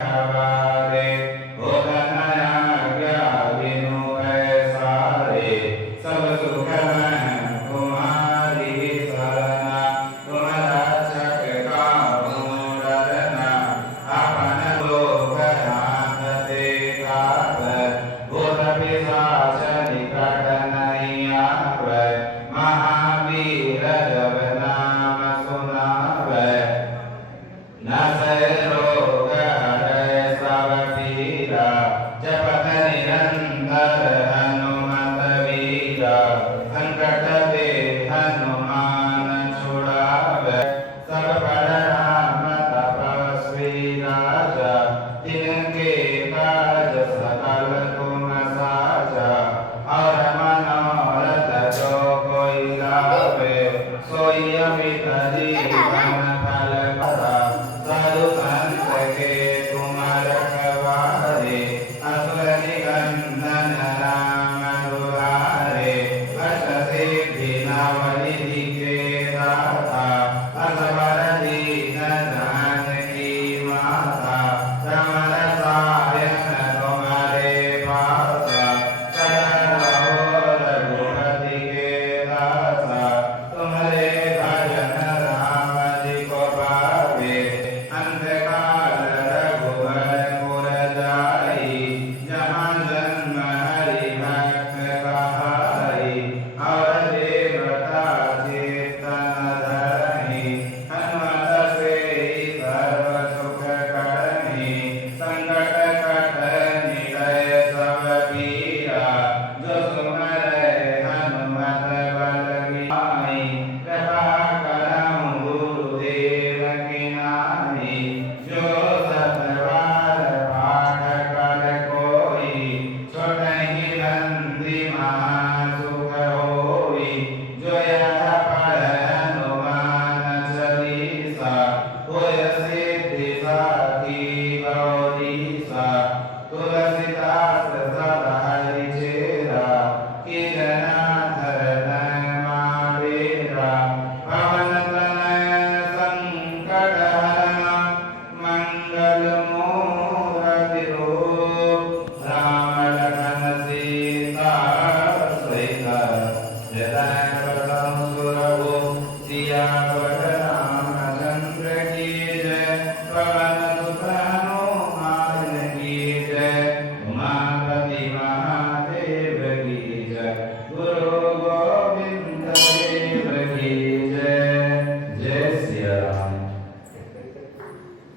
हमारे भोगनया ज्ञाविनु ऐसारे सब सुख में तुम्हारी शरणा तुम रक्षक काहू डरना अपन लोक हाथ देखात भूत पिशाच निकट नहीं आवे महावीर जब नाम सुनावे नशे रोग हरे सब पीरा जपत निरंतर हनुमत वीरा संकट ते हनुमान छुड़ावे सब पर राम तपस्वी राजा तिनके काज सकल तुम साजा और मनोरथ जो कोई लावे सोई अमित जीवन फल भरा साधु संत के तुम रखवारे असुर निकंदन राम दुलारे अष्ट सिद्धि नवनिधि के दाता असवर दीन जानकी माता राम रसायन तुम्हारे पासा सदा रहो रघुपति के दासा तुम्हारे भजन राम जी को पावे अंतकाल रघुवर पुर जाई जहाँ जन्म हरि भक्त कहाई और देवता चेतन धरहि हनुमत से सर्व सुख करहि संकट कट निकय सब पीरा जो सुमरै हनुमत बल गिनाई कृपा करहु गुरुदेव की नाई जो सतबार पाठ कर कोई छोटहि बंदी महासुख होई जो यह पढ़ हनुमान चालीसा होय सिद्धि साखी